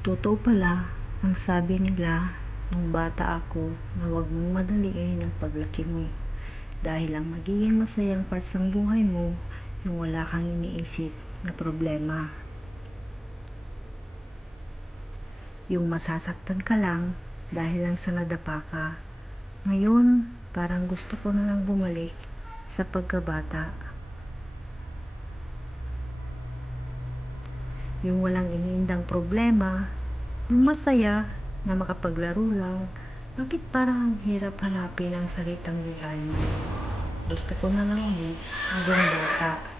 Totoo pala, ang sabi nila nung bata ako na huwag mong madaliin ang paglaki mo. Dahil ang magiging masayang parts ng buhay mo, yung wala kang iniisip na problema. Yung masasaktan ka lang dahil lang sa nadapa ka. Ngayon, parang gusto ko na lang bumalik sa pagkabata. Yung walang iniindang problema, yung masaya na makapaglaro lang. Bakit parang ang hirap hanapin ang salitang buhay mo? Gusto ko na lang ulit hanggang bata.